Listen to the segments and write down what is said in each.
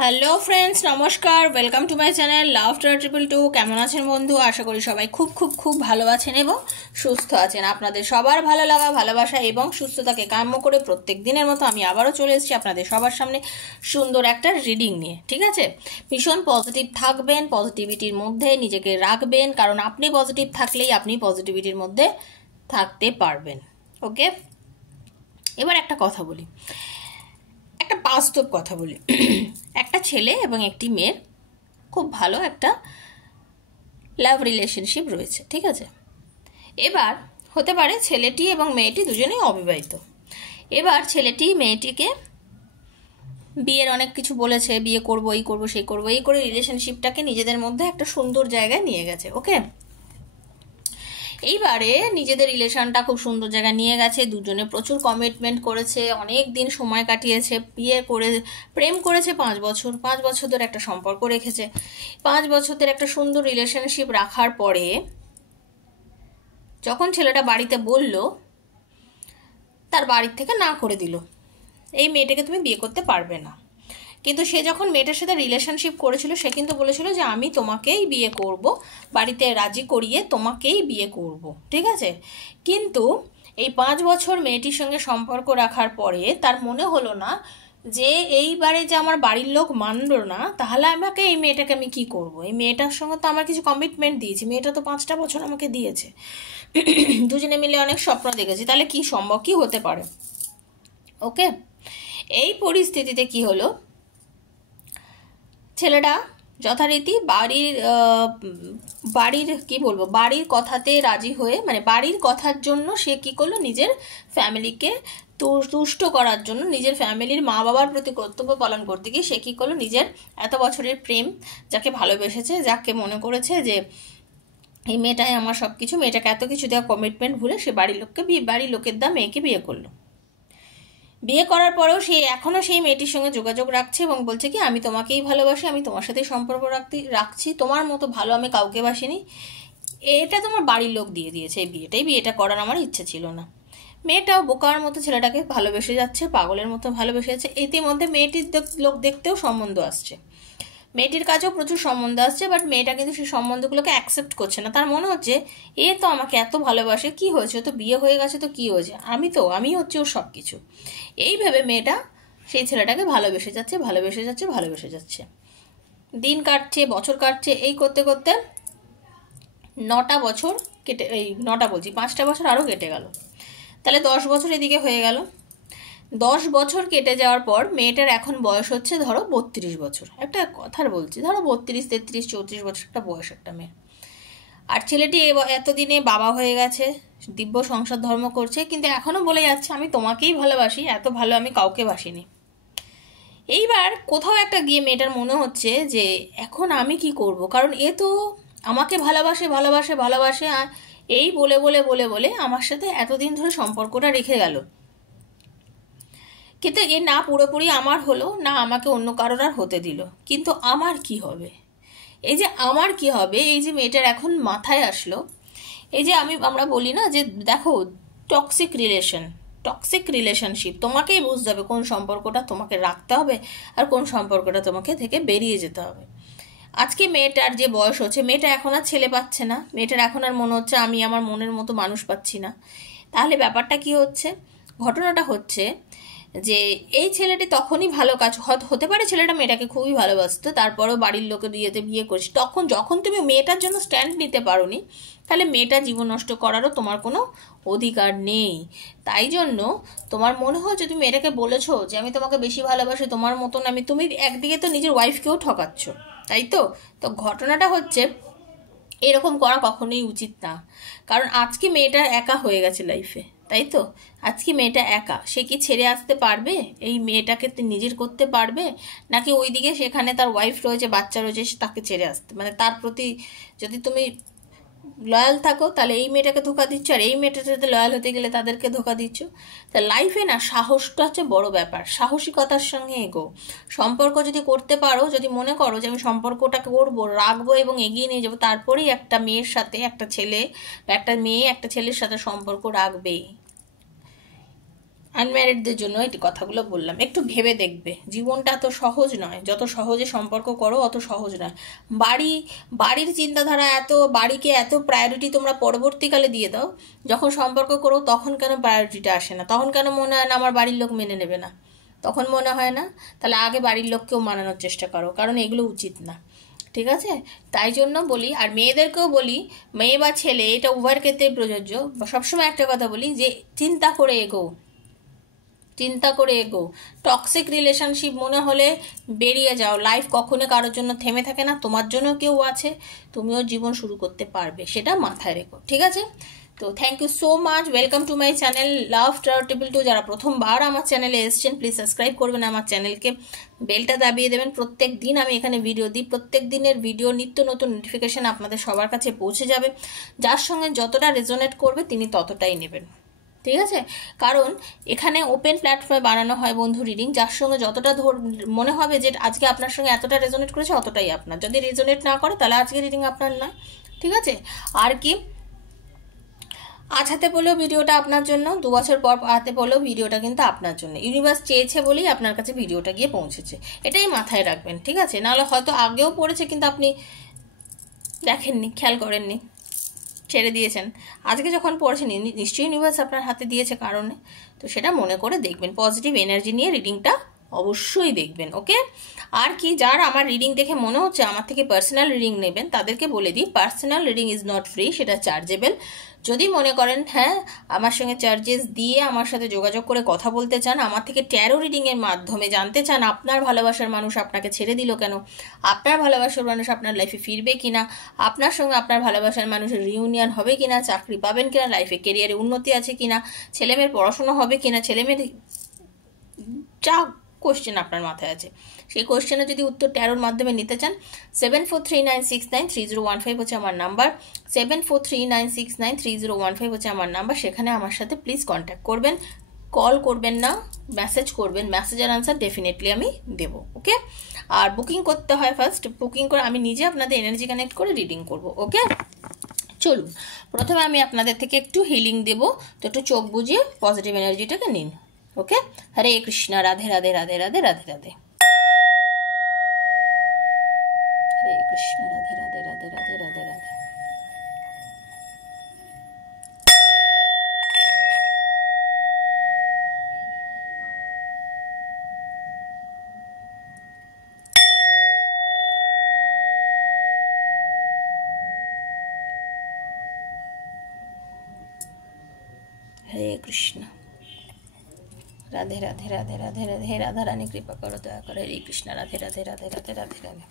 Hello friends, নমস্কার। Welcome to my channel লাভটার 222। কেমন আছেন বন্ধু? আশা করি সবাই খুব খুব খুব ভালো আছেন এবং সুস্থ আছেন। আপনাদের সবার ভালো লাগা, ভালোবাসা এবং সুস্থতাকে কাম্য করে প্রত্যেক দিনের মতো আমি আবারও চলে এসেছি আপনাদের সবার সামনে সুন্দর একটা রিডিং নিয়ে। ঠিক আছে, ভীষণ পজিটিভ থাকবেন, পজিটিভিটির মধ্যে নিজেকে রাখবেন, কারণ আপনি পজিটিভ থাকলেই আপনি পজিটিভিটির মধ্যে থাকতে পারবেন। ওকে, এবার একটা কথা বলি, একটা বাস্তব কথা বলি। একটা ছেলে এবং একটি মেয়ের খুব ভালো একটা লাভ রিলেশনশিপ রয়েছে। ঠিক আছে, এবার হতে পারে ছেলেটি এবং মেয়েটি দুজনেই অবিবাহিত। এবার ছেলেটি মেয়েটিকে বিয়ের অনেক কিছু বলেছে, বিয়ে করবো, এই করবো, সেই করবো, এই করে রিলেশনশিপটাকে নিজেদের মধ্যে একটা সুন্দর জায়গায় নিয়ে গেছে। ওকে, এইবারে নিজেদের রিলেশনটা খুব সুন্দর জায়গায় নিয়ে গেছে, দুজনে প্রচুর কমিটমেন্ট করেছে, অনেক দিন সময় কাটিয়েছে, বিয়ে করে প্রেম করেছে 5 বছর, 5 বছর ধরে একটা সম্পর্ক রেখেছে। 5 বছর ধরে একটা সুন্দর রিলেশনশিপ রাখার পরে যখন ছেলেটা বাড়িতে বলল, তার বাড়ির থেকে না করে দিল, এই মেয়েটাকে তুমি বিয়ে করতে পারবে না। কিন্তু সে যখন মেয়েটার সাথে রিলেশনশিপ করেছিল, সে কিন্তু বলেছিল যে আমি তোমাকেই বিয়ে করব, বাড়িতে রাজি করিয়ে তোমাকেই বিয়ে করব। ঠিক আছে, কিন্তু এই 5 বছর মেয়েটির সঙ্গে সম্পর্ক রাখার পরে তার মনে হলো না যে এইবারে যে আমার বাড়ির লোক মানল না, তাহলে আমাকে এই মেয়েটাকে আমি কি করব? এই মেয়েটার সঙ্গে তো আমার কিছু কমিটমেন্ট দিয়েছি, মেয়েটা তো 5টা বছর আমাকে দিয়েছে, দুজনে মিলে অনেক স্বপ্ন দেখেছি, তাহলে কি সম্ভব, কি হতে পারে? ওকে, এই পরিস্থিতিতে কি হলো, ছেলেটা যথারীতি বাড়ির কি বলবো, বাড়ির কথাতে রাজি হয়ে, মানে বাড়ির কথার জন্য সে কি করলো, নিজের ফ্যামিলিকে তুষ্ট করার জন্য, নিজের ফ্যামিলির মা বাবার প্রতি কর্তব্য পালন করতে গিয়ে সে কি করলো, নিজের এত বছরের প্রেম, যাকে ভালোবেসেছে, যাকে মনে করেছে যে এই মেয়েটাই আমার সব কিছু, মেয়েটাকে এত কিছু দেওয়া কমিটমেন্ট ভুলে সে বাড়ির লোকের দা মেয়েকে বিয়ে করলো। বিয়ে করার পরেও সে এখনও সেই মেয়েটির সঙ্গে যোগাযোগ রাখছে এবং বলছে কি আমি তোমাকেই ভালোবাসি, আমি তোমার সাথেই সম্পর্ক রাখছি, তোমার মতো ভালো আমি কাউকে বাসিনি, এটা তোমার বাড়ির লোক দিয়ে দিয়েছে, এই বিয়েটা করার আমার ইচ্ছে ছিল না। মেয়েটাও বোকার মতো ছেলেটাকে ভালোবেসে যাচ্ছে, পাগলের মতো ভালোবেসে যাচ্ছে। ইতিমধ্যে মেয়েটির লোক দেখতেও সম্বন্ধ আসছে, মেয়েটির কাছেও প্রচুর সম্বন্ধ আসছে, বাট মেয়েটা কিন্তু সেই সম্বন্ধগুলোকে অ্যাকসেপ্ট করছে না। তার মনে হচ্ছে এ তো আমাকে এত ভালোবাসে, কি হয়েছে, তো বিয়ে হয়ে গেছে, তো কি হয়েছে, আমি হচ্ছে ওর সব কিছু। এই ভেবে মেয়েটা সেই ছেলেটাকে ভালোবেসে যাচ্ছে। দিন কাটছে, বছর কাটছে, এই করতে করতে 9টা বছর কেটে, এই 9টা বলছি, 5টা বছর আরও কেটে গেল, তাহলে 10 বছর এদিকে হয়ে গেল। 10 বছর কেটে যাওয়ার পর মেয়েটার এখন বয়স হচ্ছে ধরো 32 বছর, একটা কথার বলছি, ধরো 32, 33, 34 বছর একটা বয়স একটা মেয়ে। আর ছেলেটি এতদিনে বাবা হয়ে গেছে, দিব্য সংসার ধর্ম করছে, কিন্তু এখনও বলে যাচ্ছে আমি তোমাকেই ভালোবাসি, এত ভালো আমি কাউকে বাসিনি। এইবার কোথাও একটা গিয়ে মেয়েটার মনে হচ্ছে যে এখন আমি কি করব, কারণ এ তো আমাকে ভালোবাসে আর এই বলে আমার সাথে এতদিন ধরে সম্পর্কটা রেখে গেল, কিন্তু এ না পুরোপুরি আমার হলো না, আমাকে অন্য কারোর আর হতে দিল, কিন্তু আমার কি হবে? এই যে আমার কি হবে, এই যে মেয়েটার এখন মাথায় আসলো, এই যে আমরা বলি না যে দেখো টক্সিক রিলেশনশিপ, তোমাকেই বুঝতে হবে কোন সম্পর্কটা তোমাকে রাখতে হবে আর কোন সম্পর্কটা তোমাকে থেকে বেরিয়ে যেতে হবে। আজকে মেয়েটার যে বয়স হচ্ছে, মেয়েটা এখন আর ছেলে পাচ্ছে না, মেয়েটার এখন আর মনে হচ্ছে আমি আমার মনের মতো মানুষ পাচ্ছি না। তাহলে ব্যাপারটা কি হচ্ছে, ঘটনাটা হচ্ছে যে এই ছেলেটি তখনই ভালো কাজ, হতে পারে ছেলেটা মেয়েটাকে খুবই ভালোবাসতো, তারপরেও বাড়ির লোকের বিয়ে করেছে, যখন তুমি মেয়েটার জন্য স্ট্যান্ড নিতে পারোনি, তাহলে মেয়েটা জীবন নষ্ট করারও তোমার কোনো অধিকার নেই। তাই জন্য তোমার মনে হয় যে তুমি মেয়েটাকে বলেছো যে আমি তোমাকে বেশি ভালোবাসি, তোমার মতন আমি, তুমি একদিকে তো নিজের ওয়াইফকেও ঠকাচ্ছ, তাই তো। তো ঘটনাটা হচ্ছে এরকম করা কখনোই উচিত না, কারণ আজকে মেয়েটা একা হয়ে গেছে লাইফে, তাই তো। আজকে মেয়েটা একা, সে কি ছেড়ে আসতে পারবে এই মেয়েটাকে, নিজের করতে পারবে, নাকি ওইদিকে সেখানে তার ওয়াইফ রয়েছে, বাচ্চা রয়েছে, তাকে ছেড়ে আসতে, মানে তার প্রতি যদি তুমি লয়াল থাকো তাহলে এই মেয়েটাকে ধোকা দিচ্ছ, আর এই মেয়েটার সাথে লয়াল হতে গেলে তাদেরকে ধোকা দিচ্ছ। তা লাইফে না সাহসটা হচ্ছে বড় ব্যাপার, সাহসিকতার সঙ্গে এগো। সম্পর্ক যদি করতে পারো, যদি মনে করো যে আমি সম্পর্কটাকে করবো, রাখবো এবং এগিয়ে নিয়ে যাবো, তারপরেই একটা মেয়ের সাথে একটা ছেলে বা একটা মেয়ে একটা ছেলের সাথে সম্পর্ক রাখবেই। আনম্যারিডদের জন্য এই কথাগুলো বললাম, একটু ভেবে দেখবে। জীবনটা এত সহজ নয়, যত সহজে সম্পর্ক করো অত সহজ নয়। বাড়ির চিন্তাধারা বাড়িকে এত প্রায়োরিটি তোমরা পরবর্তীকালে দিয়ে দাও, যখন সম্পর্ক করো তখন কেন প্রায়োরিটিটা আসে না? তখন কেন মনে হয় না আমার বাড়ির লোক মেনে নেবে না? তখন মনে হয় না? তাহলে আগে বাড়ির লোককেও মানানোর চেষ্টা করো, কারণ এগুলো উচিত না, ঠিক আছে? তাই জন্য বলি, আর মেয়েদেরকেও বলি, মেয়ে বা ছেলে এটা উভয়ের ক্ষেত্রেই প্রযোজ্য। সবসময় একটা কথা বলি যে চিন্তা করে এগো। টক্সিক রিলেশনশিপ মনে হলে বেরিয়ে যাও। লাইফ কখনো কারোর জন্য থেমে থাকে না, তোমার জন্য কেউ আছে, তুমিও জীবন শুরু করতে পারবে, সেটা মাথায় রেখো, ঠিক আছে? তো thank you so much, welcome to my channel love টার্টেবল 2। যারা প্রথমবার আমার চ্যানেলে এসেছেন প্লিজ সাবস্ক্রাইব করবেন আমার চ্যানেলকে, বেলটা দাবিয়ে দেবেন। প্রত্যেক দিন আমি এখানে ভিডিও দিই, প্রত্যেক দিনের ভিডিও নিত্য নতুন নোটিফিকেশন আপনাদের সবার কাছে পৌঁছে যাবে। যার সঙ্গে যতটা রেজোনেট করবে তিনি ততটাই নেবেন, ঠিক আছে? কারণ এখানে ওপেন প্ল্যাটফর্মে বানানো হয় বন্ধু রিডিং, যার সঙ্গে যতটা মনে হবে যে আজকে আপনার সঙ্গে এতটা রেজোনেট করেছে অতটাই আপনার। যদি রেজোনেট না করে তাহলে আজকে রিডিং আপনার না, ঠিক আছে? আর কি, আজ হাতে পড়লেও ভিডিওটা আপনার জন্য, 2 বছর পর হাতে পড়লেও ভিডিওটা কিন্তু আপনার জন্য। ইউনিভার্স চেয়েছে বলেই আপনার কাছে ভিডিওটা গিয়ে পৌঁছেছে, এটাই মাথায় রাখবেন, ঠিক আছে? নাহলে হয়তো আগেও পড়েছে কিন্তু আপনি দেখেননি, খেয়াল করেননি, ছেড়ে দিয়েছেন। আজকে যখন পড়েছেন নিশ্চয়ই ইউনিভার্স আপনার হাতে দিয়েছে কারণে, তো সেটা মনে করে দেখবেন, পজিটিভ এনার্জি নিয়ে রিডিংটা অবশ্যই দেখবেন, ওকে? আর কি, যার আমার রিডিং দেখে মনে হচ্ছে আমার থেকে পার্সোনাল রিডিং নেবেন তাদেরকে বলে দিই, personal reading is not free, সেটা চার্জেবল। যদি মনে করেন হ্যাঁ আমার সঙ্গে চার্জেস দিয়ে আমার সাথে যোগাযোগ করে কথা বলতে চান, আমার থেকে ট্যারো রিডিংয়ের মাধ্যমে জানতে চান আপনার ভালোবাসার মানুষ আপনাকে ছেড়ে দিল কেন, আপনার ভালোবাসার মানুষ আপনার লাইফে ফিরবে কিনা, আপনার সঙ্গে আপনার ভালোবাসার মানুষের রিউনিয়ন হবে কিনা, চাকরি পাবেন কিনা, লাইফে কেরিয়ারে উন্নতি আছে কিনা, ছেলেমেয়ের পড়াশোনা হবে কিনা, ছেলেমেয়ের যা কোশ্চেন আপনার মাথায় আছে সেই কোশ্চেনের যদি উত্তর ট্যারোর মাধ্যমে নিতে চান 7439693015 হচ্ছে আমার নাম্বার, 7439693015 হচ্ছে আমার নাম্বার। সেখানে আমার সাথে প্লিজ কন্ট্যাক্ট করবেন, কল করবেন না, মেসেজ করবেন, মেসেজের আনসার ডেফিনেটলি আমি দেব, ওকে? আর বুকিং করতে হয়, ফার্স্ট বুকিং করে আমি নিজে আপনাদের এনার্জি কানেক্ট করে রিডিং করব, ওকে? চলুন, প্রথমে আমি আপনাদের থেকে একটু হিলিং দেব, তো একটু চোখ বুঝিয়ে পজিটিভ এনার্জিটাকে নিন, ওকে? হরে কৃষ্ণ, রাধে রাধে রাধে রাধে রাধে রাধে, হরে কৃষ্ণ, রাধে রাধে রাধে রাধে রাধে রাধে। হরে কৃষ্ণ, রাধে রাধে রাধে রাধে রাধে, রাধা রানী কৃপা করো, দয়া করে, হরে কৃষ্ণ, রাধে রাধে রাধে রাধে রাধে রাধে।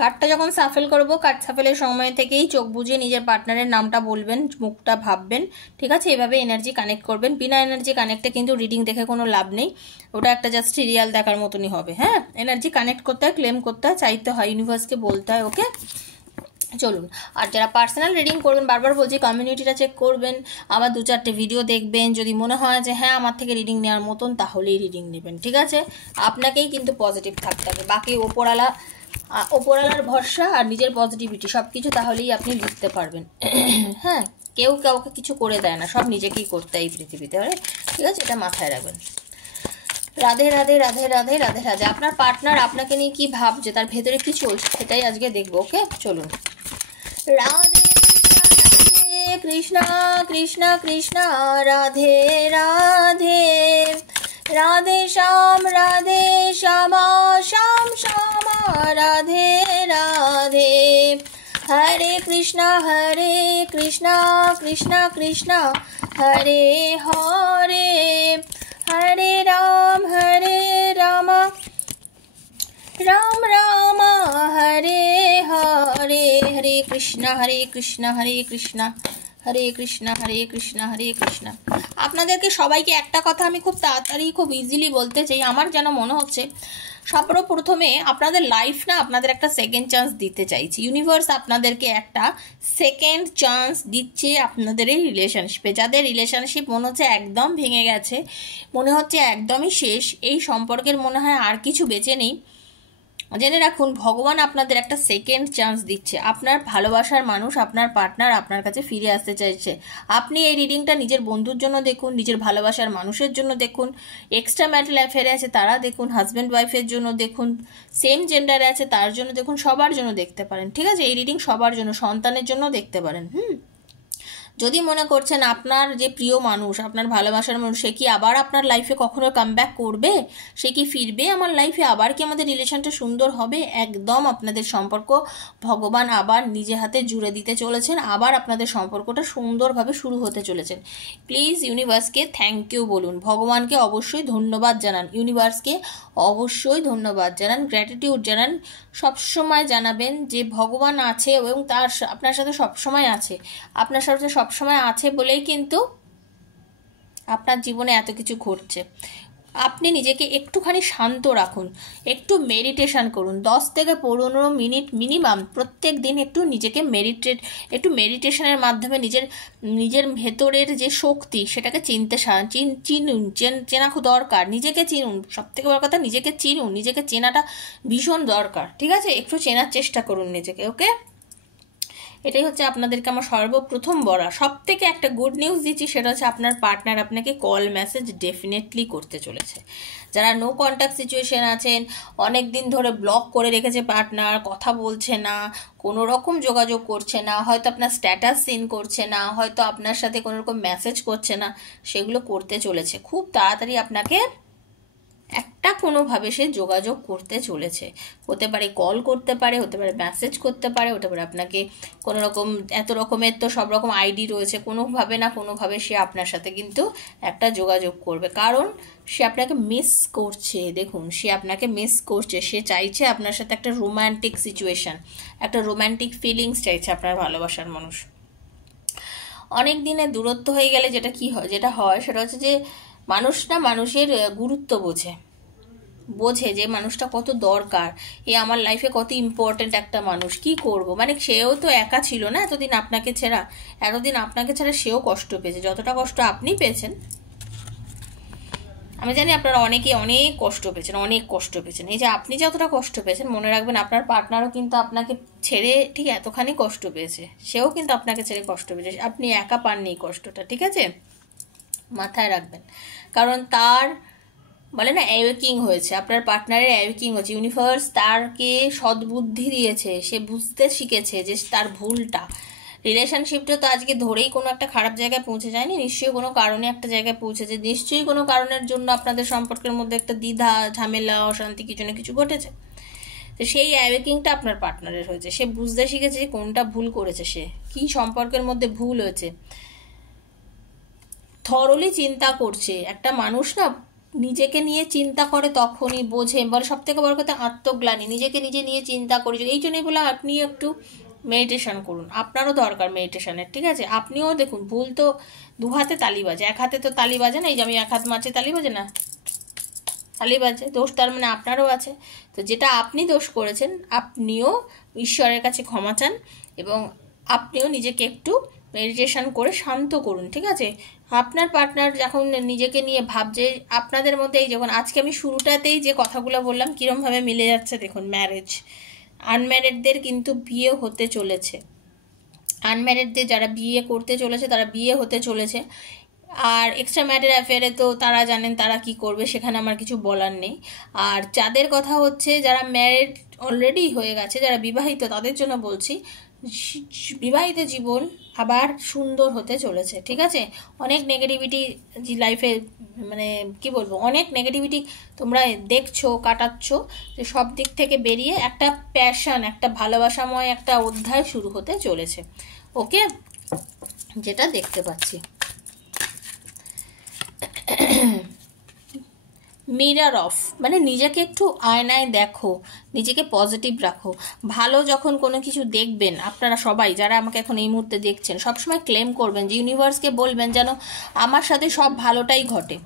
কার্ডটা যখন সাফেল করবো, কার্ড সাফেলের সময় থেকেই চোখ বুঝিয়ে নিজের পার্টনারের নামটা বলবেন, মুখটা ভাববেন, ঠিক আছে? এভাবে এনার্জি কানেক্ট করবেন। বিনা এনার্জি কানেক্টে কিন্তু রিডিং দেখে কোনো লাভ নেই, ওটা একটা জাস্ট সিরিয়াল দেখার মতনই হবে, হ্যাঁ? এনার্জি কানেক্ট করতে হয়, ক্লেম করতে হয়, চাইতে হয়, ইউনিভার্সকে বলতে হয়, ওকে? চলুন, আর যারা পার্সোনাল রিডিং করবেন, বারবার বলছি কমিউনিটিটা চেক করবেন, আবার 2-4টে ভিডিও দেখবেন, যদি মনে হয় যে হ্যাঁ আমার থেকে রিডিং নেওয়ার মতন তাহলেই রিডিং নেবেন, ঠিক আছে? আপনাকেই কিন্তু পজিটিভ থাকতে হবে, বাকি ওপরালার ভরসা আর নিজের পজিটিভিটি সব কিছু তাহলেই আপনি লিখতে পারবেন, হ্যাঁ? কেউ কাউকে কিছু করে দেয় না, সব নিজেকেই করতে হয় এই পৃথিবীতে, ঠিক আছে? এটা মাথায় রাখবেন। রাধে রাধে রাধে রাধে রাধে রাধে। আপনার পার্টনার আপনাকে নিয়ে কি ভাবছে, তার ভেতরে কি চলছে, সেটাই আজকে দেখবো, ওকে? চলুন। রাধে কৃষ্ণ কৃষ্ণ কৃষ্ণ রাধে রাধে, রাধে শ্যাম শ্যাম শ্যাম রাধে রাধে, হরে কৃষ্ণ কৃষ্ণ কৃষ্ণ হরে হরে, হরে রাম রাম রাম হরে হরে, হরে কৃষ্ণ হরে কৃষ্ণ হরে কৃষ্ণ হরে কৃষ্ণ হরে কৃষ্ণ। আপনাদেরকে সবাইকে একটা কথা আমি খুব তাড়াতাড়ি খুব ইজিলি বলতে চাই, আমার যেন মনে হচ্ছে সর্বপ্রথমে আপনাদের লাইফ না আপনাদের একটা সেকেন্ড চান্স দিতে চাইছি, ইউনিভার্স আপনাদেরকে একটা সেকেন্ড চান্স দিচ্ছে আপনাদের এই রিলেশনশিপে। যাদের রিলেশনশিপ মনে হচ্ছে একদম ভেঙে গেছে, মনে হচ্ছে একদমই শেষ, এই সম্পর্কের মনে হয় আর কিছু বেঁচে নেই, জেনে রাখুন ভগবান আপনাদের একটা সেকেন্ড চান্স দিচ্ছে। আপনার ভালোবাসার মানুষ, আপনার পার্টনার আপনার কাছে ফিরে আসতে চাইছে। আপনি এই রিডিংটা নিজের বন্ধুর জন্য দেখুন, নিজের ভালোবাসার মানুষের জন্য দেখুন, এক্সট্রা ম্যারিটাল অ্যাফেয়ারে আছে তারা দেখুন, হাজব্যান্ড ওয়াইফের জন্য দেখুন, সেম জেন্ডারে আছে তার জন্য দেখুন, সবার জন্য দেখতে পারেন। ঠিক আছে, এই রিডিং সবার জন্য, সন্তানের জন্য দেখতে পারেন। যদি মনে করছেন আপনার যে প্রিয় মানুষ, আপনার ভালোবাসার মানুষ, সে কি আবার আপনার লাইফে কখনো কামব্যাক করবে, সে কি ফিরবে আমার লাইফে, আবার কি আমাদের রিলেশনটা সুন্দর হবে, একদম আপনাদের সম্পর্ক ভগবান আবার নিজে হাতে জুড়ে দিতে চলেছেন, আবার আপনাদের সম্পর্কটা সুন্দরভাবে শুরু হতে চলেছেন। প্লিজ ইউনিভার্সকে থ্যাংক ইউ বলুন, ভগবানকে অবশ্যই ধন্যবাদ জানান, ইউনিভার্সকে অবশ্যই ধন্যবাদ জানান, গ্র্যাটিটিউড জানান, সবসময় জানাবেন যে ভগবান আছে এবং তার আপনার সাথে সবসময় আছে, আপনার সাথে সবসময় আছে বলেই কিন্তু আপনার জীবনে এত কিছু ঘটছে। আপনি নিজেকে একটুখানি শান্ত রাখুন, একটু মেডিটেশন করুন, 10 থেকে 15 মিনিট মিনিমাম প্রত্যেক দিন একটু নিজেকে মেডিটেশনের মাধ্যমে নিজের ভেতরের যে শক্তি সেটাকে চিনুন, চেনা খুব দরকার, নিজেকে চিনুন, সব থেকে বড় কথা নিজেকে চিনুন, নিজেকে চেনাটা ভীষণ দরকার। ঠিক আছে, একটু চেনার চেষ্টা করুন নিজেকে। ওকে, এটাই হচ্ছে আপনাদেরকে আমার সর্বপ্রথম বলা। সব থেকে একটা গুড নিউজ দিচ্ছি, সেটা হচ্ছে আপনার পার্টনার আপনাকে কল মেসেজ ডেফিনেটলি করতে চলেছে। যারা নো কন্ট্যাক্ট সিচুয়েশন আছেন, অনেক দিন ধরে ব্লক করে রেখেছে পার্টনার, কথা বলছে না, কোনো রকম যোগাযোগ করছে না, হয়তো আপনার স্ট্যাটাস সিন করছে না, হয়তো আপনার সাথে কোনো রকম মেসেজ করছে না, সেগুলো করতে চলেছে। খুব তাড়াতাড়ি আপনাকে একটা কোনোভাবে সে যোগাযোগ করতে চলেছে। হতে পারে কল করতে পারে, হতে পারে মেসেজ করতে পারে, হতে পারে আপনাকে কোনো রকম, এত রকমের তো সব রকম আইডি রয়েছে, কোনোভাবে না কোনোভাবে সে আপনার সাথে কিন্তু একটা যোগাযোগ করবে, কারণ সে আপনাকে মিস করছে। দেখুন, সে আপনাকে মিস করছে, সে চাইছে আপনার সাথে একটা রোম্যান্টিক সিচুয়েশন, একটা রোম্যান্টিক ফিলিংস চাইছে আপনার ভালোবাসার মানুষ। অনেক দিনের দূরত্ব হয়ে গেলে যেটা হয় সেটা হচ্ছে যে মানুষ না মানুষের গুরুত্ব বোঝে যে মানুষটা কত দরকার, এ আমার লাইফে কত ইম্পর্টেন্ট একটা মানুষ, কি করব, মানে সেও তো একা ছিল না এতদিন আপনাকে ছাড়া সেও কষ্ট পেয়েছে, যতটা কষ্ট আপনি পেয়েছেন আমি জানি আপনারা অনেকে অনেক কষ্ট পেয়েছেন, এই যে আপনি যতটা কষ্ট পেয়েছেন, মনে রাখবেন আপনার পার্টনারও কিন্তু আপনাকে ছেড়ে ঠিক এতখানি কষ্ট পেয়েছে, সেও কিন্তু আপনাকে ছেড়ে কষ্ট পেয়েছে, আপনি একা পাননি কষ্টটা। ঠিক আছে, মাথায় রাখবেন, কারণ তার বলে না অ্যাওয়েকিং হয়েছে, আপনার পার্টনারের অ্যাওয়েকিং হয়েছে, ইউনিভার্স তারকে সদ্বুদ্ধি দিয়েছে, সে বুঝতে শিখেছে যে তার ভুলটা। রিলেশনশিপটা তো আজকে ধরেই কোনো একটা খারাপ জায়গায় পৌঁছে যায়নি, নিশ্চয়ই কোনো কারণে একটা জায়গায় পৌঁছেছে, নিশ্চয়ই কোনো কারণের জন্য আপনাদের সম্পর্কের মধ্যে একটা দ্বিধা, ঝামেলা, অশান্তি কিছু না কিছু ঘটেছে। তো সেই অ্যাওয়েকিংটা আপনার পার্টনারের হয়েছে, সে বুঝতে শিখেছে যে কোনটা ভুল করেছে, সে কি সম্পর্কের মধ্যে ভুল হয়েছে, থরলি চিন্তা করছে। একটা মানুষ না নিজেকে নিয়ে চিন্তা করে তখনই বোঝে, বলে সব থেকে বড় কথা আত্মগ্লানি, নিজেকে নিজে নিয়ে চিন্তা করি। এই জন্যই বলে আপনি একটু মেডিটেশন করুন, আপনারও দরকার মেডিটেশনের। ঠিক আছে, আপনিও দেখুন, ভুল তো দু হাতে তালি বাজে, এক হাতে তো তালি বাজে না, এই যে আমি এক হাত মারছি তালি বাজে না, তালি বাজে, দোষ তার মানে আপনারও আছে। তো যেটা আপনি দোষ করেছেন, আপনিও ঈশ্বরের কাছে ক্ষমা চান এবং আপনিও নিজেকে একটু মেডিটেশন করে শান্ত করুন। ঠিক আছে, আপনার পার্টনার যখন নিজেকে নিয়ে ভাবছে, আপনাদের মধ্যে এই যখন আজকে আমি শুরুটাতেই যে কথাগুলো বললাম কীরমভাবে মিলে যাচ্ছে দেখুন, ম্যারেজ, আনম্যারিডদের কিন্তু বিয়ে হতে চলেছে, আনম্যারিডদের যারা বিয়ে করতে চলেছে তারা বিয়ে হতে চলেছে। আর এক্সট্রা ম্যারিটাল অ্যাফেয়ারে তো তারা জানেন তারা কি করবে, সেখানে আমার কিছু বলার নেই। আর যাদের কথা হচ্ছে যারা ম্যারিড অলরেডি হয়ে গেছে, যারা বিবাহিত, তাদের জন্য বলছি বিবাহিত জীবন আবার সুন্দর হতে চলেছে। ঠিক আছে, অনেক নেগেটিভিটি লাইফে, মানে কি বলবো, অনেক নেগেটিভিটি তোমরা দেখছো, কাটাচ্ছ, যে সব দিক থেকে বেরিয়ে একটা প্যাশন, একটা ভালোবাসাময় একটা অধ্যায় শুরু হতে চলেছে। ওকে, যেটা দেখতে পাচ্ছি। মিরর অফ, মানে নিজেকে একটু আয়নায় দেখো, নিজেকে পজিটিভ রাখো। ভালো যখন কোনো কিছু দেখবেন, আপনারা সবাই যারা আমাকে এখন এই মুহূর্তে দেখছেন, সবসময় ক্লেম করবেন যে ইউনিভার্সকে বলবেন যেন আমার সাথে সব ভালোটাই ঘটে,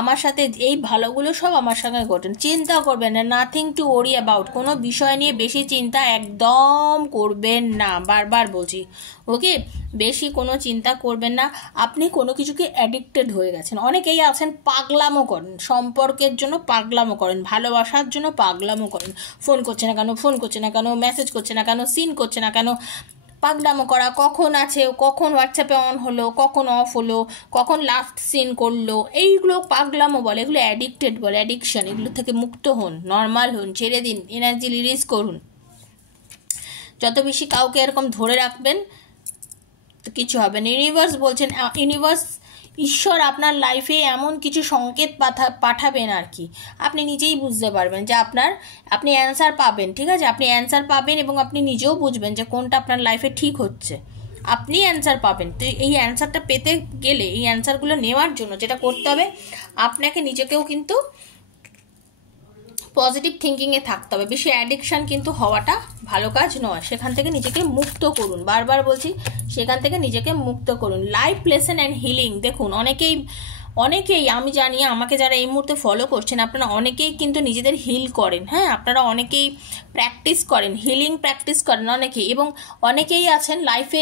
আমার সাথে এই ভালোগুলো সব আমার সঙ্গে ঘটেন। চিন্তা করবেন না, নাথিং টু ওরি অ্যাবাউট, কোনো বিষয় নিয়ে বেশি চিন্তা একদম করবেন না, বারবার বলছি। ওকে, বেশি কোনো চিন্তা করবেন না। আপনি কোনো কিছুকে অ্যাডিক্টেড হয়ে গেছেন, অনেকেই আছেন পাগলামো করেন, সম্পর্কের জন্য পাগলামো করেন, ভালোবাসার জন্য পাগলামো করেন, ফোন করছে না কেন, ফোন করছে না কেন, মেসেজ করছে না কেন, সিন করছে না কেন, পাগলামো করা, কখন আছে, কখন হোয়াটসঅ্যাপে অন হলো, কখন অফ হলো, কখন লাস্ট সিন করলো, এইগুলো পাগলামো বলে, এগুলো অ্যাডিক্টেড বলে, অ্যাডিকশন। এগুলো থেকে মুক্ত হন, নর্মাল হন, ছেড়ে দিন, এনার্জি রিলিজ করুন। যত বেশি কাউকে এরকম ধরে রাখবেন তো কিছু হবে না। ইউনিভার্স বলছেন, ইউনিভার্স, ঈশ্বর আপনার লাইফে এমন কিছু সংকেত পাঠাবেন আর কি, আপনি নিজেই বুঝতে পারবেন যে আপনি অ্যান্সার পাবেন। ঠিক আছে, আপনি অ্যান্সার পাবেন এবং আপনি নিজেও বুঝবেন যে কোনটা আপনার লাইফে ঠিক হচ্ছে। আপনি অ্যান্সার পাবেন। তো এই অ্যান্সারটা পেতে গেলে, এই অ্যান্সারগুলো নেওয়ার জন্য যেটা করতে হবে, আপনাকে নিজেকেও কিন্তু পজিটিভ থিঙ্কিংয়ে থাকতে হবে। বেশি অ্যাডিকশান কিন্তু হওয়াটা ভালো কাজ নয়। সেখান থেকে নিজেকে মুক্ত করুন, বারবার বলছি, সেখান থেকে নিজেকে মুক্ত করুন। Life lesson and healing. দেখুন, অনেকেই আমি জানি, আমাকে যারা এই মুহূর্তে ফলো করছেন, আপনারা অনেকেই কিন্তু নিজেদের হিল করেন। হ্যাঁ, আপনারা অনেকেই প্র্যাকটিস করেন, হিলিং প্র্যাকটিস করেন অনেকেই, এবং অনেকেই আছেন লাইফে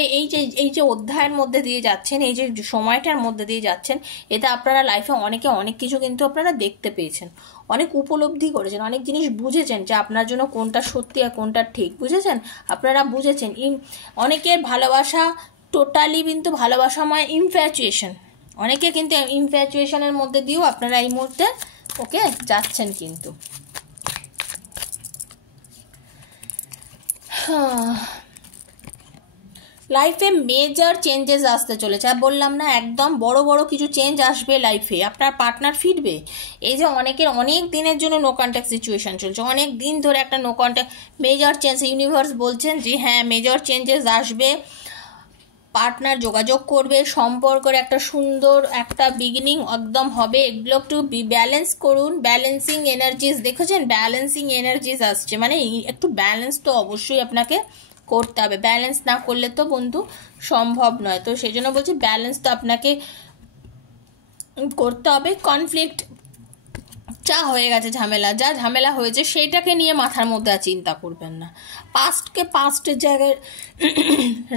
এই যে অধ্যায়ের মধ্যে দিয়ে যাচ্ছেন, এই যে সময়টার মধ্যে দিয়ে যাচ্ছেন, এটা আপনারা লাইফে অনেক কিছু কিন্তু আপনারা দেখতে পেয়েছেন, অনেক উপলব্ধি করেছেন, অনেক জিনিস বুঝেছেন যে আপনার জন্য কোনটা সত্যি আর কোনটা ঠিক, বুঝেছেন, আপনারা বুঝেছেন। অনেকের ভালোবাসা টোটালি কিন্তু ভালোবাসাময় ইনফ্যাচুয়েশন, অনেকে কিন্তু ইনফ্যাচুয়েশনের মধ্যে দিয়েও আপনারা এই মুহূর্তে ওকে যাচ্ছেন কিন্তু। লাইফে মেজর চেঞ্জেস আসতে চলেছে, আর বললাম না, একদম বড় বড় কিছু চেঞ্জ আসবে লাইফে। আপনার পার্টনার ফিরবে। এই যে অনেকের অনেক দিনের জন্য নো কন্ট্যাক্ট সিচুয়েশন চলছে, অনেক দিন ধরে একটা no contact, major change, universe বলছেন যে হ্যাঁ, মেজর চেঞ্জেস আসবে, পার্টনার যোগাযোগ করবে, সম্পর্কের একটা সুন্দর একটা বিগিনিং একদম হবে। এগুলো একটু ব্যালেন্স করুন, ব্যালেন্সিং এনার্জিস, দেখেছেন ব্যালেন্সিং এনার্জিস আসছে, মানে একটু ব্যালেন্স তো অবশ্যই আপনাকে করতে হবে। ব্যালেন্স না করলে তো বন্ধু সম্ভব নয়। তো সেই জন্য বলছি, ব্যালেন্স তো আপনাকে করতে হবে। কনফ্লিক্ট যা হয়ে গেছে, যা ঝামেলা হয়েছে, সেইটাকে নিয়ে মাথার মধ্যে আর চিন্তা করবেন না। পাস্টকে পাস্টের জায়গায়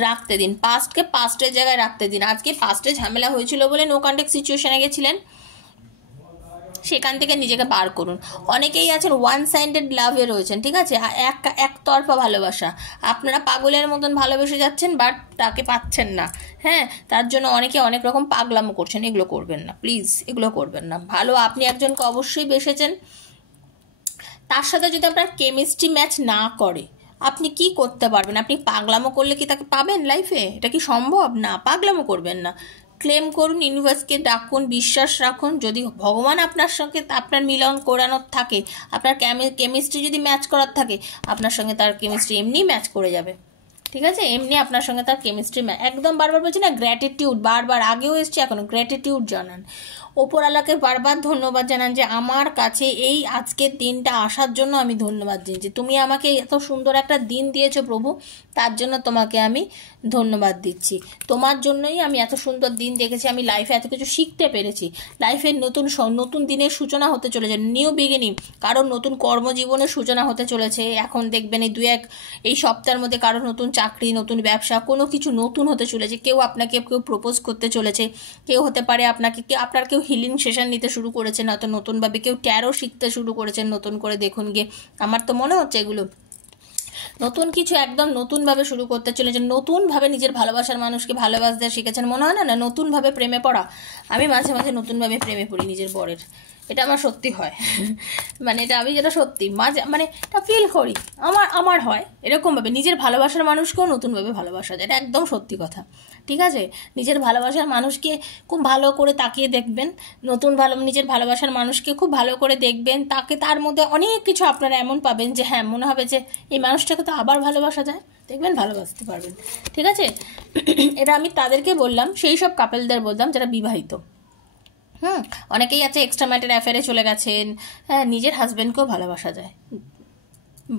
রাখতে দিন, পাস্টের জায়গায় রাখতে দিন। আজকে পাস্টে ঝামেলা হয়েছিল বলে নো কন্ট্যাক্ট সিচুয়েশনে গেছিলেন, সেখান থেকে নিজেকে বার করুন। অনেকেই আছেন ওয়ান সাইডেড লাভে রয়েছেন, ঠিক আছে, একতরফা ভালোবাসা, আপনারা পাগলের মতন ভালোবেসে যাচ্ছেন, বাট তাকে পাচ্ছেন না। হ্যাঁ, তার জন্য অনেকে অনেক রকম পাগলামো করছেন, এগুলো করবেন না প্লিজ, এগুলো করবেন না। ভালো, আপনি একজনকে অবশ্যই বেসেছেন, তার সাথে যদি আপনার কেমিস্ট্রি ম্যাচ না করে, আপনি কি করতে পারবেন? আপনি পাগলামো করলে কি তাকে পাবেন লাইফে? এটা কি সম্ভব? না, পাগলামো করবেন না। ক্লেম করুন, ইউনিভার্সকে ডাকুন, বিশ্বাস রাখুন। যদি ভগবান আপনার সঙ্গে আপনার মিলন করানোর থাকে, আপনার কেমিস্ট্রি যদি ম্যাচ করার থাকে, আপনার সঙ্গে তার কেমিস্ট্রি এমনি ম্যাচ করে যাবে। ঠিক আছে, এমনি আপনার সঙ্গে তার কেমিস্ট্রি একদম, বারবার বলছি না, গ্র্যাটিটিউড, বারবার আগেও এসছে, এখনো গ্র্যাটিটিউড জানান, ওপরওয়ালাকে বারবার ধন্যবাদ জানান যে আমার কাছে এই আজকের দিনটা আসার জন্য আমি ধন্যবাদ দিচ্ছি। তুমি আমাকে এত সুন্দর একটা দিন দিয়েছো প্রভু, তার জন্য তোমাকে আমি ধন্যবাদ দিচ্ছি। তোমার জন্যই আমি এত সুন্দর দিন দেখেছি, আমি লাইফে এত কিছু শিখতে পেরেছি। লাইফের নতুন দিনের সূচনা হতে চলেছে, নিউ বিগিনিং, কারণ নতুন কর্মজীবনের সূচনা হতে চলেছে। এখন দেখবেন এই সপ্তাহের মধ্যে কারো নতুন চাকরি, নতুন ব্যবসা, কোনো কিছু নতুন হতে চলেছে। কেউ প্রপোজ করতে চলেছে, কেউ হতে পারে আপনার কেউ হিলিং সেশন নিতে শুরু করেছেন হয়তো নতুনভাবে, কেউ ট্যারো শিখতে শুরু করেছেন নতুন করে। দেখুন গিয়ে, আমার তো মনে হচ্ছে এগুলো নতুন কিছু একদম নতুনভাবে শুরু করতে চলেছেন, নতুনভাবে নিজের ভালোবাসার মানুষকে ভালোবাসতে শিখেছেন। মনে হয় না নতুনভাবে প্রেমে পড়া? আমি মাঝে মাঝে নতুনভাবে প্রেমে পড়ি নিজের বরের, এটা আমার সত্যি হয়, মানে এটা আমি যেটা সত্যি মানে এটা ফিল করি, আমার হয় এরকমভাবে। নিজের ভালোবাসার মানুষকেও নতুনভাবে ভালোবাসা যায়, এটা একদম সত্যি কথা। ঠিক আছে, নিজের ভালোবাসার মানুষকে খুব ভালো করে তাকিয়ে দেখবেন, নিজের ভালোবাসার মানুষকে খুব ভালো করে দেখবেন, তার মধ্যে অনেক কিছু আপনারা এমন পাবেন যে হ্যাঁ, মনে হবে যে এই মানুষটাকে তো আবার ভালোবাসা যায়, দেখবেন ভালোবাসতে পারবেন। ঠিক আছে, এটা আমি তাদেরকে বললাম, সেই সব কাপেলদের বললাম যারা বিবাহিত। অনেকেই আছে এক্সট্রা ম্যারিটাল অ্যাফেয়ারে চলে গেছেন। হ্যাঁ, নিজের হাজব্যান্ডকেও ভালোবাসা যায়,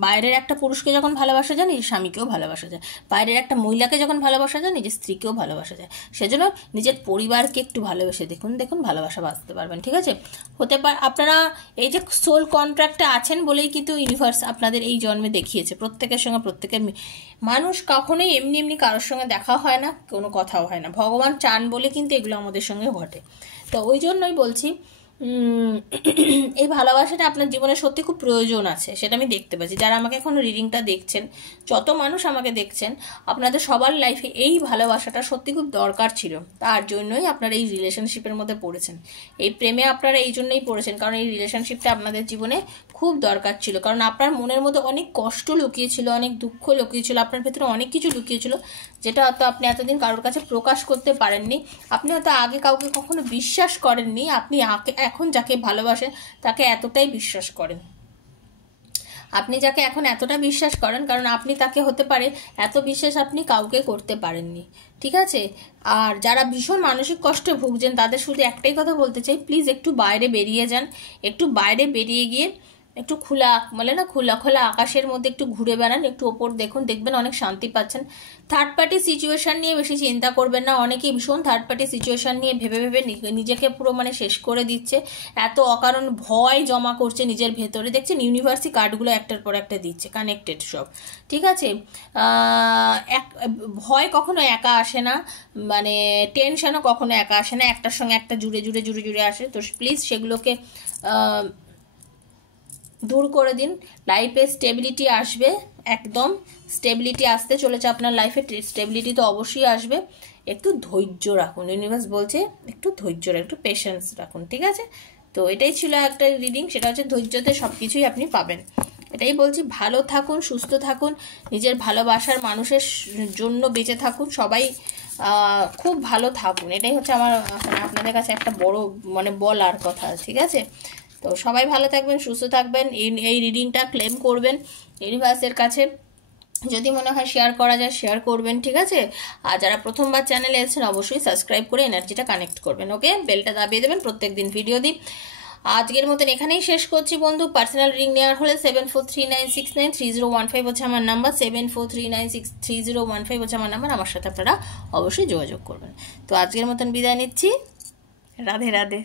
বাইরের একটা পুরুষকে যখন ভালোবাসা যায়, নিজের স্বামীকেও ভালোবাসা যায়, বাইরের একটা মহিলাকে যখন ভালোবাসা যায়, নিজের স্ত্রীকেও ভালোবাসা যায়। সেজন্য নিজের পরিবারকে একটু ভালোবেসে দেখুন ভালোবাসা বাঁচতে পারবেন। ঠিক আছে, হতে পারে আপনারা এই যে সোল কন্ট্রাক্টে আছেন বলেই কিন্তু ইউনিভার্স আপনাদের এই জন্মে দেখিয়েছে। প্রত্যেকের সঙ্গে মানুষ কখনোই এমনি কারোর সঙ্গে দেখা হয় না, কোনো কথাও হয় না, ভগবান চান বলে কিন্তু এগুলো আমাদের সঙ্গে ঘটে। তো ওই জন্যই বলছি এই ভালোবাসাটা আপনার জীবনে সত্যি খুব প্রয়োজন আছে, সেটা আমি দেখতে পাচ্ছি। যারা আমাকে এখনো রিডিংটা দেখছেন, যত মানুষ আমাকে দেখছেন, আপনাদের সবার লাইফে এই ভালোবাসাটা সত্যি খুব দরকার ছিল। তার জন্যই আপনারা এই রিলেশনশিপের মধ্যে পড়েছেন, এই প্রেমে আপনারা এই জন্যই পড়েছেন, কারণ এই রিলেশনশিপটা আপনাদের জীবনে খুব দরকার ছিল। কারণ আপনার মনের মধ্যে অনেক কষ্ট লুকিয়েছিল, অনেক দুঃখ লুকিয়েছিল, আপনার ভেতরে অনেক কিছু লুকিয়েছিল, যেটা হয়তো আপনি এতদিন কারোর কাছে প্রকাশ করতে পারেননি। আপনি হয়তো আগে কাউকে কখনো বিশ্বাস করেননি, আপনি এখন যাকে ভালোবাসেন তাকে এতটাই বিশ্বাস করেন। আপনি যাকে এখন এতটা বিশ্বাস করেন, কারণ আপনি তাকে হতে পারে এত বিশ্বাস আপনি কাউকে করতে পারেননি, ঠিক আছে? আর যারা ভীষণ মানসিক কষ্টে ভুগছেন তাদের শুধু একটাই কথা বলতে চাই, প্লিজ একটু বাইরে বেরিয়ে যান। একটু বাইরে বেরিয়ে গিয়ে একটু খোলা, বলে না, খোলা খোলা আকাশের মধ্যে একটু ঘুরে বেড়ান, একটু ওপর দেখুন, দেখবেন অনেক শান্তি পাচ্ছেন। থার্ড পার্টি সিচুয়েশন নিয়ে বেশি চিন্তা করবেন না। অনেকেই ভীষণ থার্ড পার্টি সিচুয়েশন নিয়ে ভেবে ভেবে নিজেকে পুরো মানে শেষ করে দিচ্ছে, এত অকারণ ভয় জমা করছে নিজের ভেতরে। দেখছেন ইউনিভার্সিটি কার্ডগুলো একটার পর একটা দিচ্ছে, কানেক্টেড সব, ঠিক আছে? ভয় কখনো একা আসে না, মানে টেনশনও কখনো একা আসে না, একটার সঙ্গে একটা জুড়ে জুড়ে জুড়ে জুড়ে আসে। তো প্লিজ সেগুলোকে দূর করে দিন। লাইফে স্টেবিলিটি আসবে, একদম স্টেবিলিটি আসতে চলেছে আপনার লাইফে, স্টেবিলিটি তো অবশ্যই আসবে। একটু ধৈর্য রাখুন, ইউনিভার্স বলছে একটু ধৈর্য রাখুন, একটু পেশেন্স রাখুন, ঠিক আছে? তো এটাই ছিল একটা রিডিং, সেটা হচ্ছে ধৈর্যতে সব কিছুই আপনি পাবেন। এটাই বলছি, ভালো থাকুন, সুস্থ থাকুন, নিজের ভালোবাসার মানুষের জন্য বেঁচে থাকুন, সবাই খুব ভালো থাকুন। এটাই হচ্ছে আমার আপনাদের কাছে একটা বড় মানে বলার কথা, ঠিক আছে? তো সবাই ভালো থাকবেন, সুস্থ থাকবেন। এই রিডিংটা ক্লেম করবেন ইউনিভার্সের কাছে, যদি মনে হয় শেয়ার করা যায় শেয়ার করবেন, ঠিক আছে? আর যারা প্রথমবার চ্যানেলে এসেছেন অবশ্যই সাবস্ক্রাইব করে এনার্জিটা কানেক্ট করবেন, ওকে? বেলটা দাবিয়ে দেবেন, প্রত্যেকদিন ভিডিও দিই। আজকের মতন এখানেই শেষ করছি বন্ধু। পার্সোনাল রিডিং নেওয়ার হলে 7439693015 হচ্ছে আমার নাম্বার, 7439633015 হচ্ছে আমার নাম্বার। আমার সাথে আপনারা অবশ্যই যোগাযোগ করবেন। তো আজকের মতন বিদায় নিচ্ছি, রাধে রাধে।